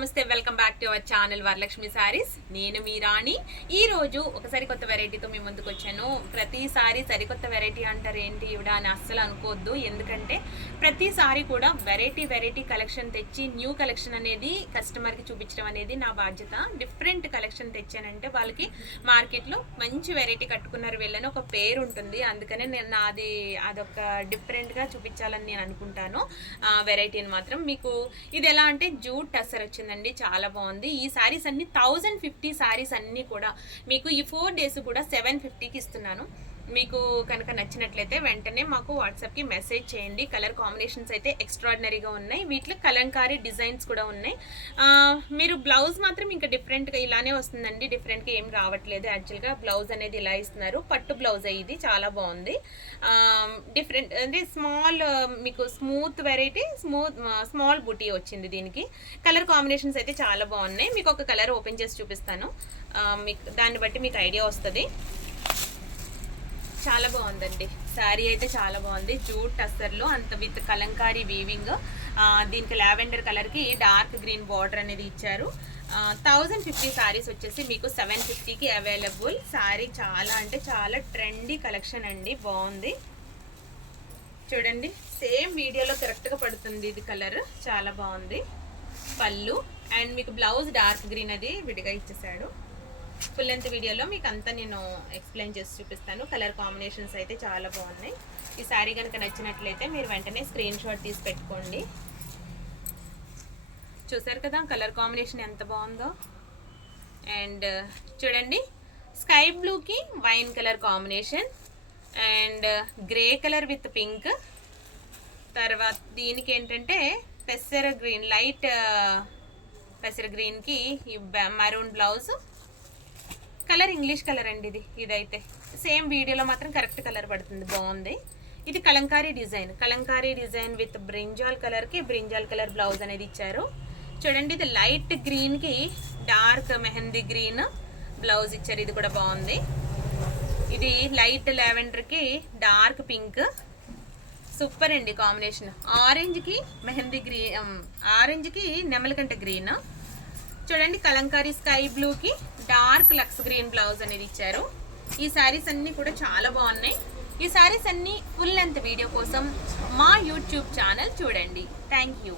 నమస్తే welcome back to our channel Varalakshmi saris. నేను మీ రాణి. ఈ రోజు ఒక సరికొత్త వెరైటీతో మీ ముందుకు వచ్చాను. ప్రతిసారి సరికొత్త వెరైటీ అంటారు ఏంటి ఇవిడ అని అస్సలు అనుకోవద్దు. ఎందుకంటే ప్రతిసారి కూడా వెరైటీ కలెక్షన్ తెచ్చి న్యూ కలెక్షన్ అనేది కస్టమర్కి చూపించడం అనేది నా బాధ్యత. డిఫరెంట్ కలెక్షన్ తెచ్చానంటే వాళ్ళకి మార్కెట్లో మంచి వెరైటీ కట్టుకున్నారు వీళ్ళని ఒక పేరు ఉంటుంది. అందుకనే నేను అదొక డిఫరెంట్గా చూపించాలని నేను అనుకుంటాను. వెరైటీని మాత్రం మీకు ఇది ఎలా అంటే జూట్ టసర్ వచ్చిందండి, చాలా బాగుంది. ఈ సారీస్ అన్ని 1050 సారీస్ అన్ని కూడా మీకు ఈ 4 days కూడా 750కి ఇస్తున్నాను. మీకు కనుక నచ్చినట్లయితే వెంటనే మాకు వాట్సాప్కి మెసేజ్ చేయండి. కలర్ కాంబినేషన్స్ అయితే ఎక్స్ట్రాడినరీగా ఉన్నాయి. వీటిలో కలంకారీ డిజైన్స్ కూడా ఉన్నాయి. మీరు బ్లౌజ్ మాత్రం ఇంకా డిఫరెంట్గా ఇలానే వస్తుందండి, డిఫరెంట్గా ఏం రావట్లేదు. యాక్చువల్గా బ్లౌజ్ అనేది ఇలా ఇస్తున్నారు, పట్టు బ్లౌజ్ ఇది చాలా బాగుంది. డిఫరెంట్ అంటే స్మాల్ మీకు స్మూత్ వెరైటీ, స్మాల్ బూటీ వచ్చింది. దీనికి కలర్ కాంబినేషన్స్ అయితే చాలా బాగున్నాయి. మీకు ఒక కలర్ ఓపెన్ చేసి చూపిస్తాను, మీకు దాన్ని బట్టి మీకు ఐడియా వస్తుంది. చాలా బాగుందండి శారీ అయితే, చాలా బాగుంది. జూట్ టస్సర్లో అంత విత్ కలంకారీ వీవింగ్. దీనికి లావెండర్ కలర్కి డార్క్ గ్రీన్ బార్డర్ అనేది ఇచ్చారు. 1050 సారీస్ వచ్చేసి మీకు 750కి అవైలబుల్. శారీ చాలా అంటే చాలా ట్రెండీ కలెక్షన్ అండి, బాగుంది. చూడండి సేమ్ వీడియోలో కరెక్ట్గా పడుతుంది ఇది కలర్, చాలా బాగుంది. పళ్ళు అండ్ మీకు బ్లౌజ్ డార్క్ గ్రీన్ అది విడిగా ఇచ్చేసాడు. ఫుల్ లెంత్ వీడియోలో మీకు అంతా నేను ఎక్స్ప్లెయిన్ చేసి చూపిస్తాను. కలర్ కాంబినేషన్స్ అయితే చాలా బాగున్నాయి. ఈ శారీ కనుక నచ్చినట్లయితే మీరు వెంటనే స్క్రీన్ షాట్ తీసి పెట్టుకోండి. చూసారు కదా కలర్ కాంబినేషన్ ఎంత బాగుందో. అండ్ చూడండి స్కై బ్లూకి wine colour combination and grey colour with pink. తర్వాత దీనికి ఏంటంటే పెసర గ్రీన్, లైట్ పెసర గ్రీన్కి ఈ maroon blouse. Colour English colour అండి ఇదైతే సేమ్ వీడియోలో మాత్రం కరెక్ట్ కలర్ పడుతుంది, బాగుంది. ఇది కలంకారీ డిజైన్ విత్ బ్రింజాల్ కలర్కి బ్రింజాల్ కలర్ బ్లౌజ్ అనేది ఇచ్చారు. చూడండి ఇది లైట్ గ్రీన్కి డార్క్ మెహందీ గ్రీన్ బ్లౌజ్ ఇచ్చారు, ఇది కూడా బాగుంది. ఇది లైట్ లావెండర్కి డార్క్ పింక్, సూపర్ అండి కాంబినేషన్. ఆరెంజ్కి మెహందీ గ్రీన్, ఆరెంజ్కి నెమలికంట గ్రీన్. చూడండి కలంకారీ స్కై బ్లూకి డార్క్ లక్స్ గ్రీన్ బ్లౌజ్ అనేది ఇచ్చారు. ఈ శారీస్ అన్నీ కూడా చాలా బాగున్నాయి. ఈ శారీస్ అన్నీ ఫుల్ లెంత్ వీడియో కోసం మా యూట్యూబ్ ఛానల్ చూడండి. Thank you.